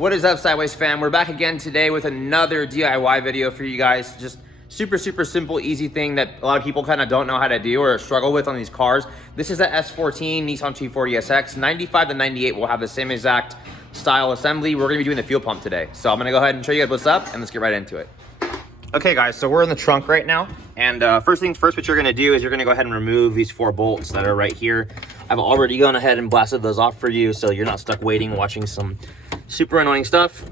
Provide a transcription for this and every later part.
What is up, Sideways fam? We're back again today with another DIY video for you guys. Just super simple, easy thing that a lot of people kind of don't know how to do or struggle with on these cars. This is a S14 Nissan 240SX. 95 to 98 will have the same exact style assembly. We're gonna be doing the fuel pump today. So I'm gonna go ahead and show you guys what's up and let's get right into it. Okay guys, so we're in the trunk right now. And first things first, what you're gonna do is you're gonna go ahead and remove these 4 bolts that are right here. I've already gone ahead and blasted those off for you so you're not stuck waiting, watching some super annoying stuff.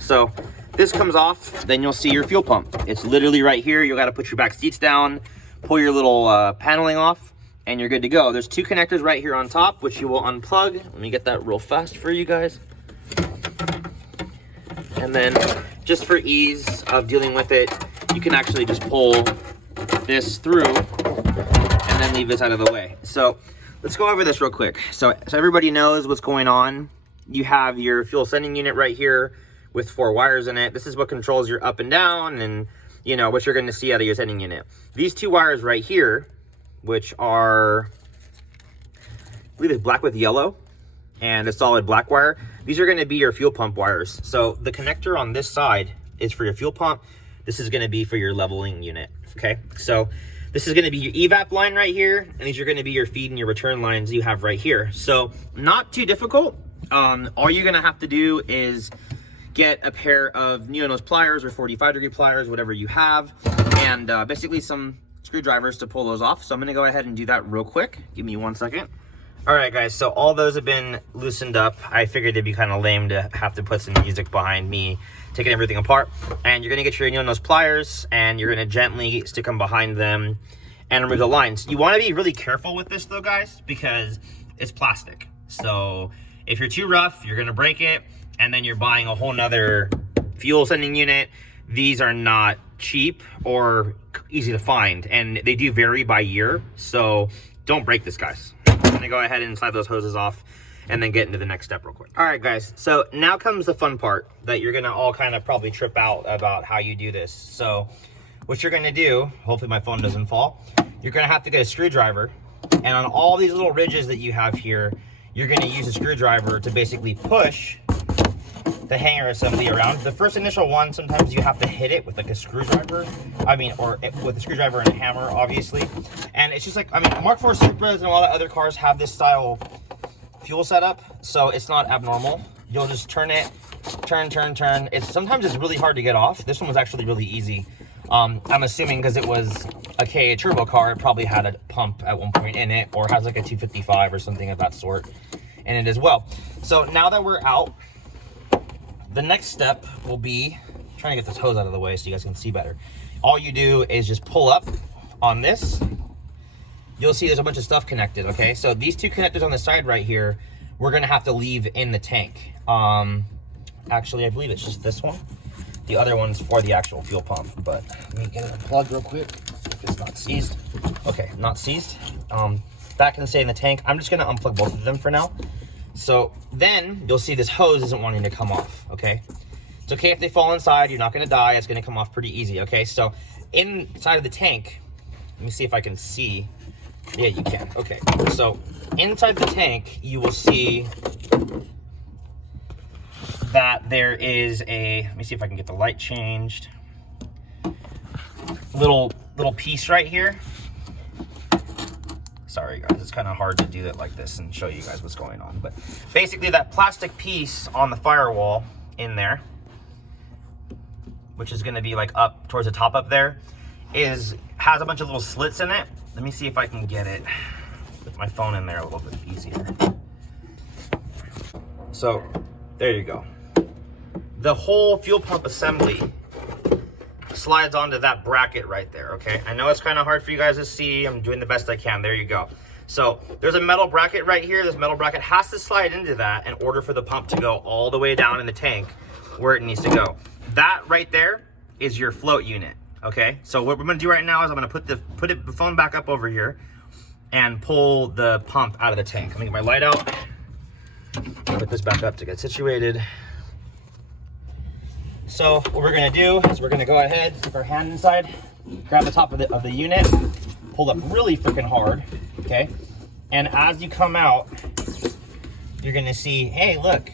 So this comes off, then you'll see your fuel pump. It's literally right here. You gotta put your back seats down, pull your little paneling off, and you're good to go. There's 2 connectors right here on top, which you will unplug. Let me get that real fast for you guys. And then just for ease of dealing with it, you can actually just pull this through and then leave this out of the way. So let's go over this real quick. So everybody knows what's going on. You have your fuel sending unit right here with 4 wires in it. This is what controls your up and down and, you know, what you're going to see out of your sending unit. These 2 wires right here, which are, I believe it's black with yellow and a solid black wire. These are going to be your fuel pump wires. So the connector on this side is for your fuel pump. This is going to be for your leveling unit. Okay. So this is going to be your evap line right here. And these are going to be your feed and your return lines you have right here. So not too difficult. All you're going to have to do is get a pair of nose pliers or 45-degree pliers, whatever you have, and basically some screwdrivers to pull those off. So I'm going to go ahead and do that real quick. Give me 1 second. All right, guys, so all those have been loosened up. I figured it'd be kind of lame to have to put some music behind me taking everything apart. And you're going to get your nose pliers, and you're going to gently stick them behind them and remove the lines. You want to be really careful with this, though, guys, because it's plastic. So if you're too rough, you're going to break it, and then you're buying a whole nother fuel sending unit. These are not cheap or easy to find, and they do vary by year, so don't break this, guys. I'm gonna go ahead and slide those hoses off and then get into the next step real quick. All right, guys, so now comes the fun part that you're gonna all kind of probably trip out about how you do this. So what you're gonna do, hopefully my phone doesn't fall, you're gonna have to get a screwdriver, and on all these little ridges that you have here, you're gonna use a screwdriver to basically push the hanger assembly around. The first initial one, sometimes you have to hit it with like a screwdriver. Or with a screwdriver and a hammer, obviously. And it's just like, Mark IV Supras and a lot of other cars have this style fuel setup, so it's not abnormal. You'll just turn it, turn. Sometimes it's really hard to get off. This one was actually really easy. I'm assuming because it was a KA turbo car, it probably had a pump at one point in it, or has like a 255 or something of that sort in it as well. So now that we're out, the next step will be trying to get this hose out of the way so you guys can see better. All you do is just pull up on this. You'll see there's a bunch of stuff connected, okay? So these 2 connectors on the side right here, we're gonna have to leave in the tank. Actually, I believe it's just this one. The other one's for the actual fuel pump, but let me get it unplugged real quick if it's not seized. Okay, not seized. That can stay in the tank. I'm just gonna unplug both of them for now. So then you'll see this hose isn't wanting to come off, okay? It's okay if they fall inside, you're not gonna die, it's gonna come off pretty easy, okay? So inside of the tank, let me see if I can see. Yeah, you can, okay. So inside the tank, you will see that there is a, let me see if I can get the light changed. Little piece right here. Sorry guys, it's kind of hard to do it like this and show you guys what's going on. But basically that plastic piece on the firewall in there, which is gonna be like up towards the top up there, has a bunch of little slits in it. Let me see if I can get it with my phone in there a little bit easier. So there you go. The whole fuel pump assembly slides onto that bracket right there, okay? I know it's kind of hard for you guys to see. I'm doing the best I can. There you go. So there's a metal bracket right here. This metal bracket has to slide into that in order for the pump to go all the way down in the tank where it needs to go. That right there is your float unit, okay? So what we're gonna do right now is I'm gonna put the phone back up over here and pull the pump out of the tank. I'm gonna get my light out. Put this back up to get situated. So what we're gonna do is we're gonna go ahead, stick our hand inside, grab the top of the unit, pull up really freaking hard, okay? And as you come out, you're gonna see, hey, look,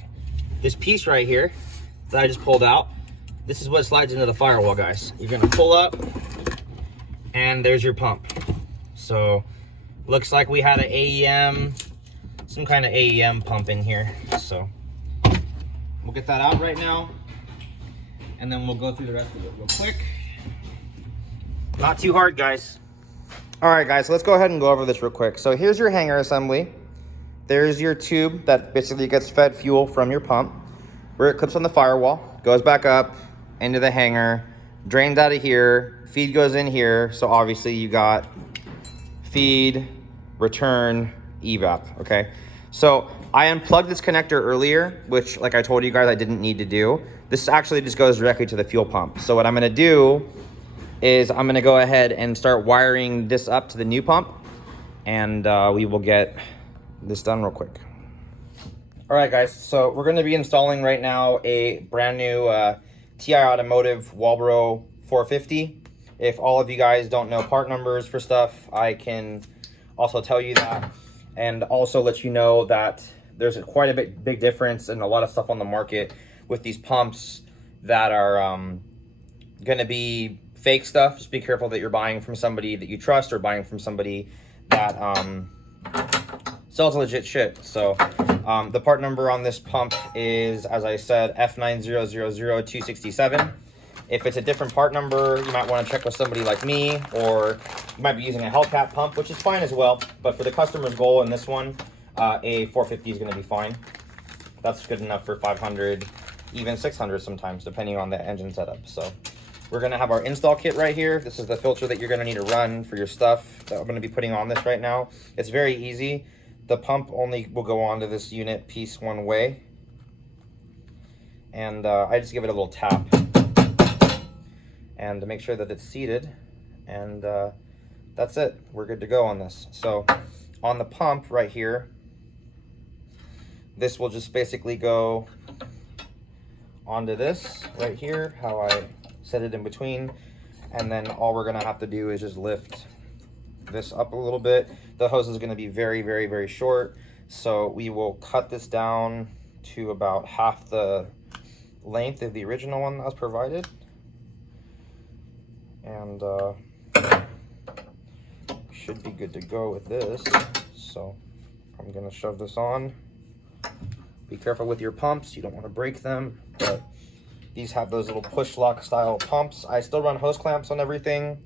this piece right here that I just pulled out, this is what slides into the firewall, guys. You're gonna pull up, and there's your pump. So, looks like we had an AEM, some kind of AEM pump in here. So, we'll get that out right now, and then we'll go through the rest of it real quick. Not too hard, guys. All right, guys, so let's go ahead and go over this real quick. So here's your hanger assembly. There's your tube that basically gets fed fuel from your pump, where it clips on the firewall, goes back up into the hanger, drains out of here, feed goes in here. So obviously you got feed, return, evap, okay? So I unplugged this connector earlier, which like I told you guys I didn't need to do. This actually just goes directly to the fuel pump. So what I'm gonna do is I'm gonna go ahead and start wiring this up to the new pump, and we will get this done real quick. All right, guys, so we're gonna be installing right now a brand new TI Automotive Walbro 450. If all of you guys don't know part numbers for stuff, I can also tell you that, and also let you know that there's quite a big difference in a lot of stuff on the market with these pumps that are gonna be fake stuff. Just be careful that you're buying from somebody that you trust or buying from somebody that sells legit shit. So the part number on this pump is, as I said, F9000267. If it's a different part number, you might want to check with somebody like me, or you might be using a Hellcat pump, which is fine as well. But for the customer's goal in this one, a 450 is going to be fine. That's good enough for 500, even 600 sometimes, depending on the engine setup. So we're going to have our install kit right here. This is the filter that you're going to need to run for your stuff that I'm going to be putting on this right now. It's very easy. The pump only will go onto this unit piece one way. And I just give it a little tap. And to make sure that it's seated. And that's it. We're good to go on this. So on the pump right here, this will just basically go onto this right here, how I set it in between, and then all we're gonna have to do is just lift this up a little bit. The hose is gonna be very, very, very short, so we will cut this down to about half the length of the original one that was provided, and should be good to go with this. So I'm gonna shove this on. Be careful with your pumps, you don't want to break them, but these have those little push lock style pumps. I still run hose clamps on everything.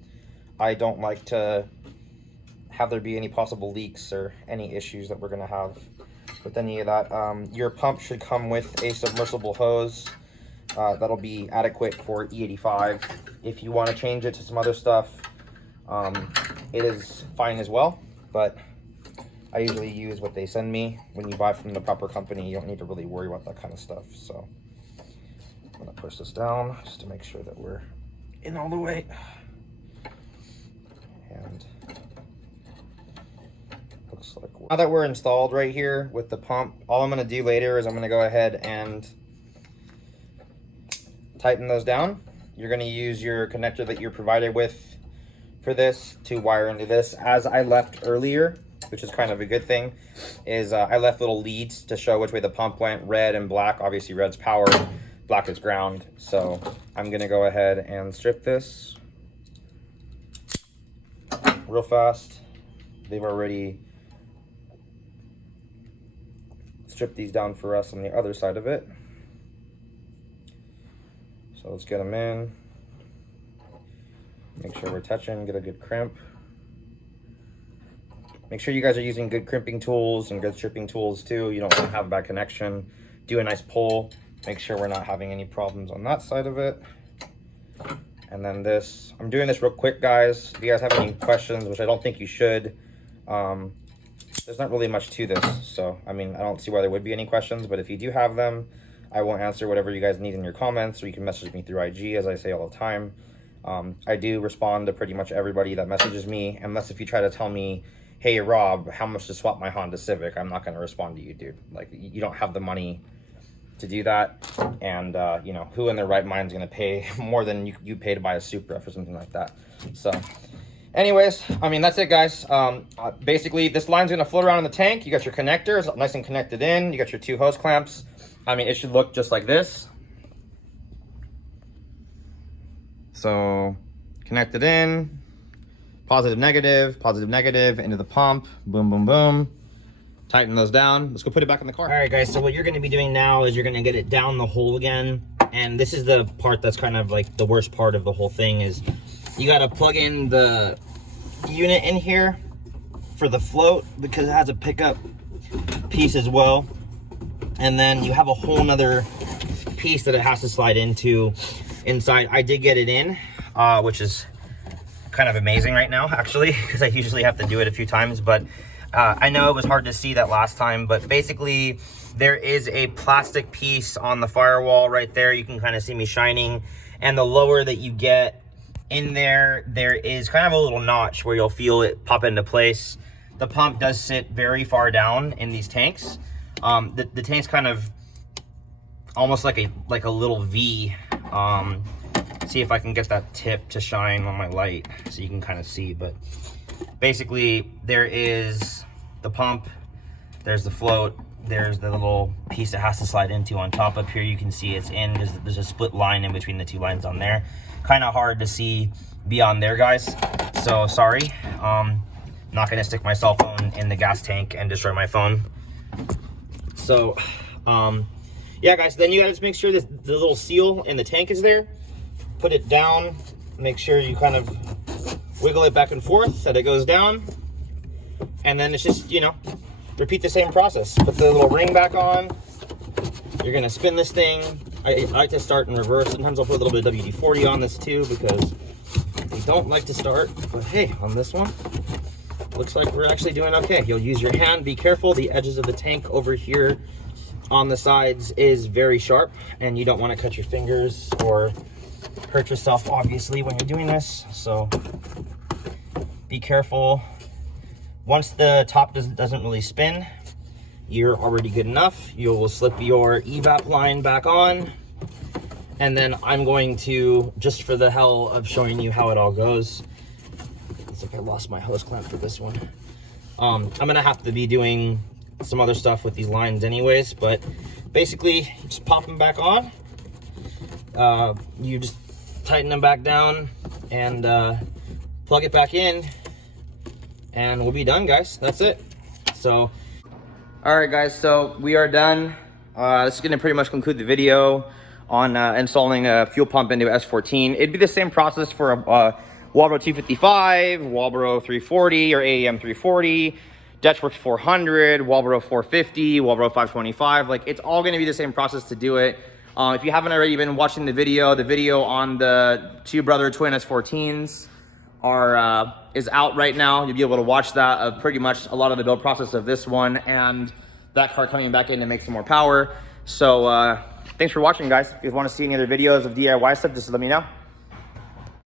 I don't like to have there be any possible leaks or any issues that we're gonna have with any of that. Your pump should come with a submersible hose. That'll be adequate for E85. If you want to change it to some other stuff, it is fine as well, but I usually use what they send me. When you buy from the proper company, you don't need to really worry about that kind of stuff. So I'm gonna push this down just to make sure that we're in all the way. And looks like now that we're installed right here with the pump, all I'm gonna do later is I'm gonna go ahead and tighten those down. You're gonna use your connector that you're provided with for this to wire into this. As I left earlier, which is kind of a good thing, is I left little leads to show which way the pump went, red and black. Obviously red's power, black is ground. So I'm gonna go ahead and strip this real fast. They've already stripped these down for us on the other side of it. So let's get them in. Make sure we're touching, get a good crimp. Make sure you guys are using good crimping tools and good stripping tools too. You don't want to have a bad connection. Do a nice pull. Make sure we're not having any problems on that side of it. And then this, I'm doing this real quick, guys. If you guys have any questions, which I don't think you should, there's not really much to this. So, I mean, I don't see why there would be any questions, but if you do have them, I will answer whatever you guys need in your comments, or you can message me through IG, as I say all the time. I do respond to pretty much everybody that messages me, unless if you try to tell me, hey Rob, how much to swap my Honda Civic, I'm not going to respond to you, dude. Like, you don't have the money to do that, and you know, who in their right mind is going to pay more than you pay to buy a Supra or something like that. So anyways, I mean, that's it, guys. Basically this line's going to float around in the tank. You got your connectors nice and connected in, you got your two hose clamps, I mean, it should look just like this. So connect it in, positive, negative into the pump, boom, boom, boom. Tighten those down. Let's go put it back in the car. All right, guys, so what you're gonna be doing now is you're gonna get it down the hole again. And this is the part that's kind of like the worst part of the whole thing is you gotta plug in the unit in here for the float because it has a pickup piece as well. And then you have a whole nother piece that it has to slide into inside. I did get it in, which is kind of amazing right now, actually, because I usually have to do it a few times, but I know it was hard to see that last time, but basically there is a plastic piece on the firewall right there. You can kind of see me shining, and the lower that you get in there, there is kind of a little notch where you'll feel it pop into place. The pump does sit very far down in these tanks. The tank's kind of almost like a little V. See if I can get that tip to shine on my light so you can kind of see, but basically there is the pump, there's the float, there's the little piece that has to slide into on top. Up here you can see it's in, there's a split line in between the two lines on there. Kind of hard to see beyond there, guys, so sorry. Not gonna stick my cell phone in the gas tank and destroy my phone. So yeah, guys, then you gotta just make sure that the little seal in the tank is there. Put it down, make sure you kind of wiggle it back and forth so that it goes down, and then it's just, you know, repeat the same process. Put the little ring back on. You're gonna spin this thing. I like to start in reverse. Sometimes I'll put a little bit of WD-40 on this too because I don't like to start, but hey, on this one looks like we're actually doing okay. You'll use your hand, be careful. The edges of the tank over here on the sides is very sharp, and you don't want to cut your fingers or hurt yourself, obviously, when you're doing this, so be careful. Once the top doesn't really spin, you're already good enough. You will slip your evap line back on, and then I'm going to, just for the hell of showing you how it all goes, I think I lost my hose clamp for this one. I'm gonna have to be doing some other stuff with these lines anyways, but basically just pop them back on. You just tighten them back down and plug it back in, and we'll be done, guys. That's it. So all right, guys, so we are done. This is gonna pretty much conclude the video on installing a fuel pump into S14. It'd be the same process for a Walbro 255, Walbro 340 or AEM 340, Dutchworks 400, Walbro 450, Walbro 525. Like, it's all gonna be the same process to do it. If you haven't already been watching the video on the two brother twin S14s is out right now. You'll be able to watch that of pretty much a lot of the build process of this one and that car coming back in to make some more power. So thanks for watching, guys. If you want to see any other videos of DIY stuff, just let me know.